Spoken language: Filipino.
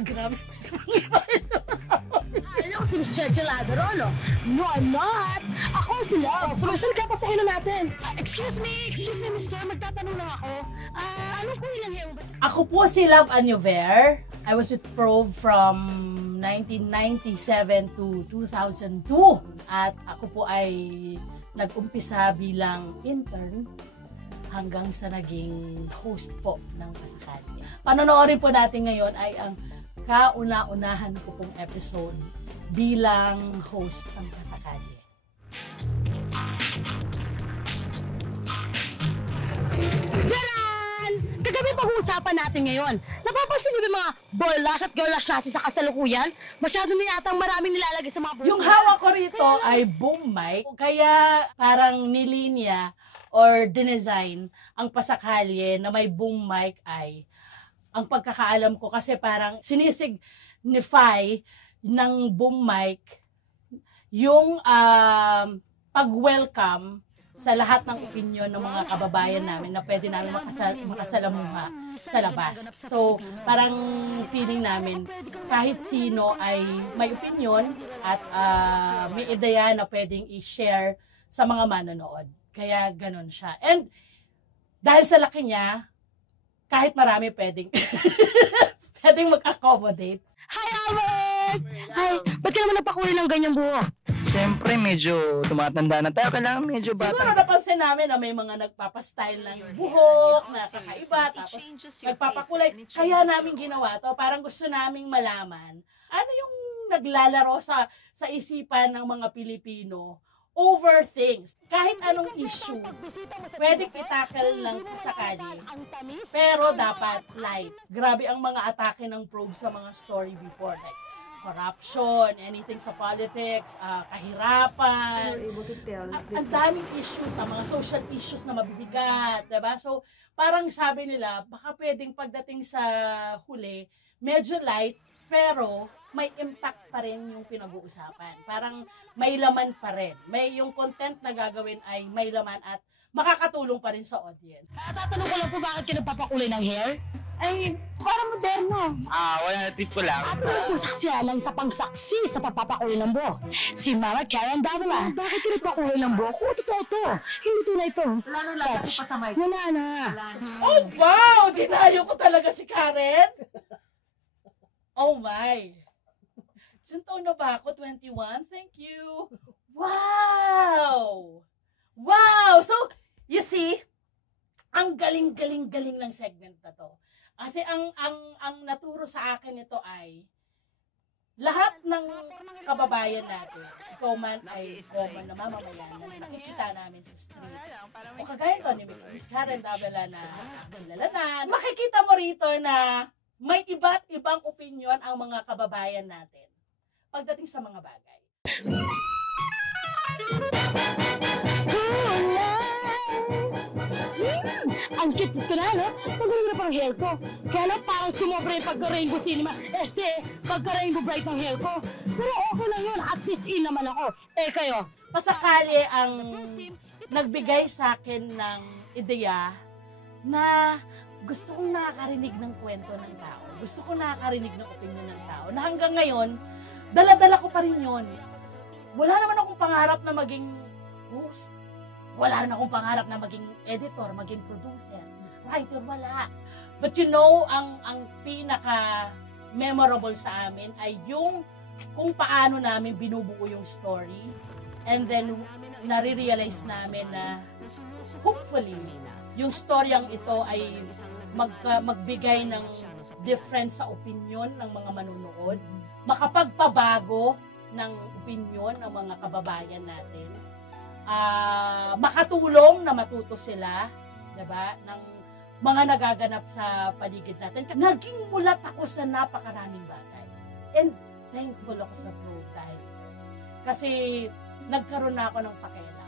Grabe. Alam ko si Miss Cheche Ladero, no? No, I'm not. Ako si Love. Sumasal ka, pasukin na natin. Excuse me, mister. Magtatanong lang ako. Ano po ilang hair mo ba? Ako po si Love Anyover. I was with Prove from 1997 to 2002. At ako po ay nag-umpisa bilang intern hanggang sa naging host po ng Pasakali. Panonoodin po natin ngayon ay ang kauna-unahan ko pong episode bilang host ng Pasakali. Jaran! Kagabi pag-uusapan natin ngayon. Napapansin niyo ba mga boylash at girlash natin sa kasalukuyan? Masyado na yatang maraming nilalagay sa mga burger. Yung hawak ko rito ay boom mic, kaya parang nilinya or dinesign ang Pasakali na may boom mic ay ang pagkakaalam ko kasi parang sinisignify ng boom mic yung pag-welcome sa lahat ng opinion ng mga kababayan namin na pwede namin makasalamuha sa labas. So, parang feeling namin kahit sino ay may opinion at may ideya na pwedeng i-share sa mga manonood. Kaya ganon siya. And dahil sa laki niya, kahit marami pwedeng mag-accommodate. Hi, Albert! Hi! Ba't ka naman napakulay ng ganyang buhok? Siyempre, medyo tumatanda na tayo. Kailangan medyo Siguro bata. napansin namin na may mga nagpapastyle ng buhok, na kakaiba, tapos nagpapakulay. Kaya namin ginawa to. Parang gusto naming malaman ano yung naglalaro sa isipan ng mga Pilipino over things. Kahit anong issue, pwedeng itakal ng Pasakali. Pero dapat light. Grabe ang mga atake ng Probe sa mga story before. Like, corruption, anything sa politics, kahirapan. Ang daming issues, mga social issues na mabibigat, diba? So, parang sabi nila, baka pwedeng pagdating sa huli, medyo light, pero may impact pa rin yung pinag-uusapan. Parang may laman pa rin. May yung content na gagawin ay may laman at makakatulong pa rin sa audience. Tatanong ko lang po bakit ka nagpapakulay ng hair? Ay, para moderno. Wala na tip ko lang. Ako saksiyan lang sa pangsaksi sa pagpapakulay ng buhok. Si Mama Karen Davila. Bakit ka nagpakulay ng buhok? Oo, totoo to. Hindi tunay to. Wala nung lata ko pa sa mic. Wala na. Oh, wow! Dinayo ko talaga si Karen. Oh my. Ilang taon na ba ako? 21? Thank you. Wow! Wow! So, you see, ang galing-galing-galing ng segment na to. Kasi ang naturo sa akin ito ay lahat ng kababayan natin, ikaw man ay common na mamamayan na nakikita namin sa street. O kagaya ito ni Miss Karen Davila na kilala na, makikita mo rito na may iba't ibang opinion ang mga kababayan natin pagdating sa mga bagay. Ang cute ko na, no? Magaling na parang hair ko. Kaya lang parang sumobra yung pagka-rainbow cinema. Pagka-rainbow bright ng hair ko. Pero okay lang yun. At least in naman ako. Eh, kayo? Pasakali ang nagbigay sa akin ng ideya na gusto kong nakakarinig ng kwento ng tao. Gusto kong nakakarinig ng opinion ng tao. Na hanggang ngayon, dala-dala ko pa rin yun. Wala naman akong pangarap na maging host. Wala rin akong pangarap na maging editor, maging producer, writer, wala. But you know, ang pinaka-memorable sa amin ay yung kung paano namin binubuo yung story. And then, nare-realize namin na hopefully, yung storyang ito ay magbigay ng difference sa opinion ng mga manunood, makapagpabago ng opinion ng mga kababayan natin, makatulong na matuto sila, diba, ng mga nagaganap sa paligid natin. Naging mulat ako sa napakaraming bagay. And thankful ako sa Probe kasi nagkaroon na ako ng pakialam